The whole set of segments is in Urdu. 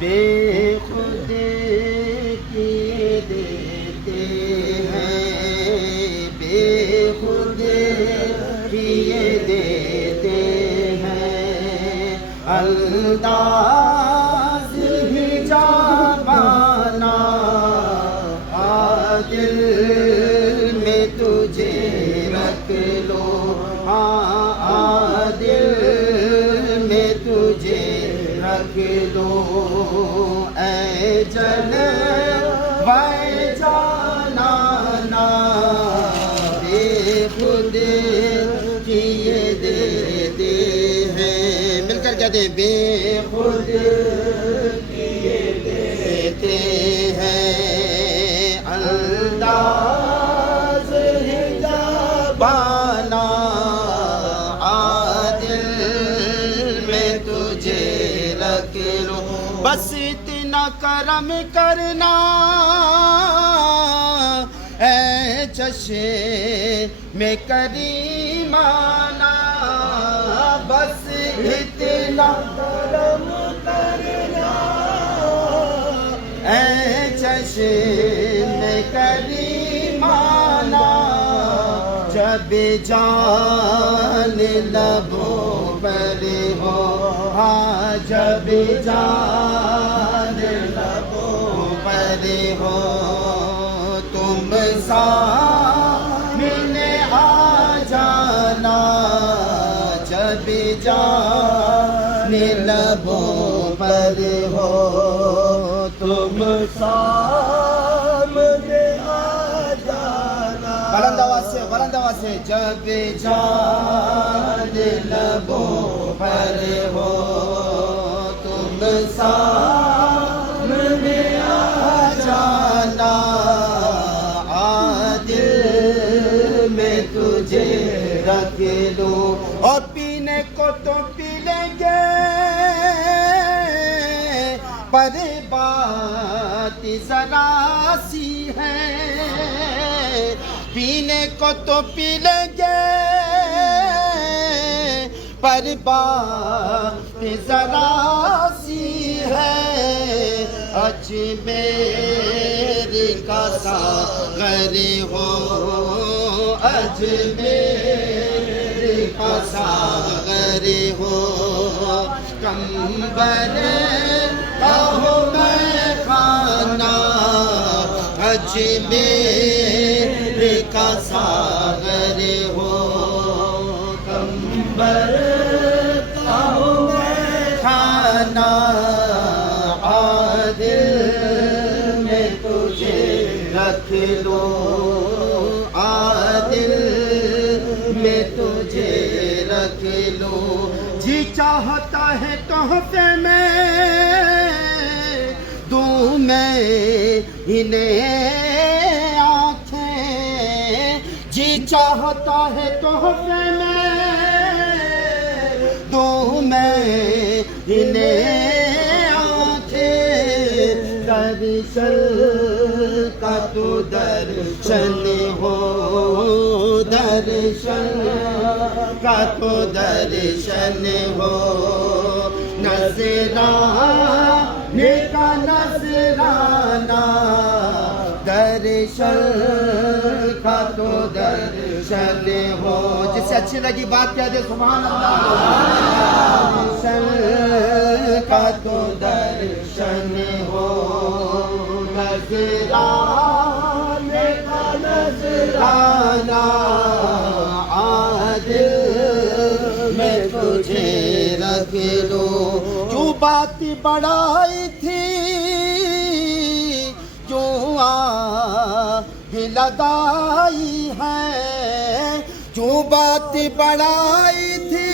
بے خود کی دیتے ہیں، بے خود کی دیتے ہیں، انداز ہی جانا عادل میں تجھے رکھ لو، ہاں عادل میں تجھے رکھ لو، اے جلوۂ جانانا بے خود کیے دیتے ہیں، مل کر کہتے ہیں بے خود کیے دیتے ہیں، انداز ہی جبانا عادل میں تجھے رکھ لو، بس اتنا کرم کرنا اے چشم کریمانہ، بس اتنا کرم کرنا اے چشم کریمانہ، جب جان لبوں پر ہو، ہاں جب جان لبوں پر ہو، تم سامنے آ جانا، جب جان لبوں پر ہو، تم سامنے آ جانا، بلند آواز سے جب جان لبوں پر ہو، تم سامنے آ جانا، عادل میں تجھے رکھ لو، اور پینے کو تو پی لیں گے پر بات ذرا سی ہے، پینے کو تو پی لیں گے پر بات ذرا سی ہے، اجمیر کا ساغر ہو، اجمیر کا ساغر ہو، کمبر کا ہو میں خانہ، اجمیر کا ساغر ہو، کمبر کا ہو میں خانہ، عادل میں تجھے رکھ لو، عادل میں تجھے رکھ لو، جی چاہتا ہے تحفے میں دوں میں انہیں آنکھیں، جی چاہتا ہے تحفے میں دوں میں انہیں آنکھیں، درشن کا تو درشن ہو، درشن کا تو درشن ہو، نذرانے کا نذرانہ، درشن کا تو درشن ہو، جس سے اچھی لگی بات کہہ دے سبحان اللہ، درشن کا تو درشن ہو، نذرانے کا نذرانہ، عادل میں تجھے رکھ لو، جو بات بڑھائی تھی کیوں آگ لگائی ہے، جو بات بڑھائی تھی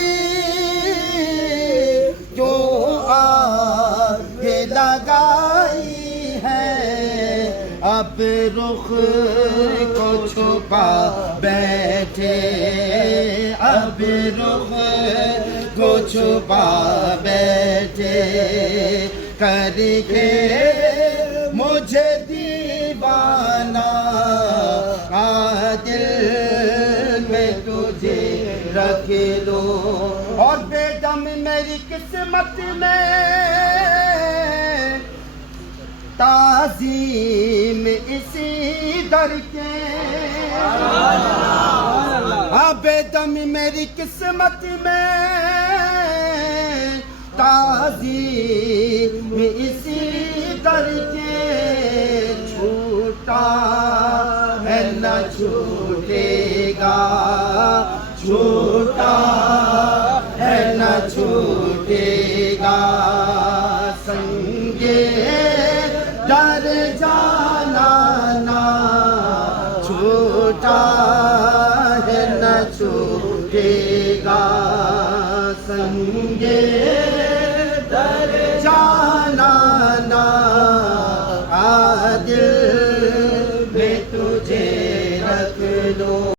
کیوں آگ لگائی ہے، اب رخ کو چھپا بیٹھے، اب رخ کو چھپا بیٹھے، کر کے مجھے دی دیوانہ دل میں تجھے رکھ لو اور بے دم میری قسمت میں تعظیم اسی در کے بے دم میری قسمت میں تعظیم اسی در کے چھوٹا ہے نہ چھوٹے گا چھوٹا ہے نہ چھوٹے گا سنگے در جانا نا چھوٹا ہے نہ چھوٹے گا سنگے در جانا نا دل میں تجھے رکھ لو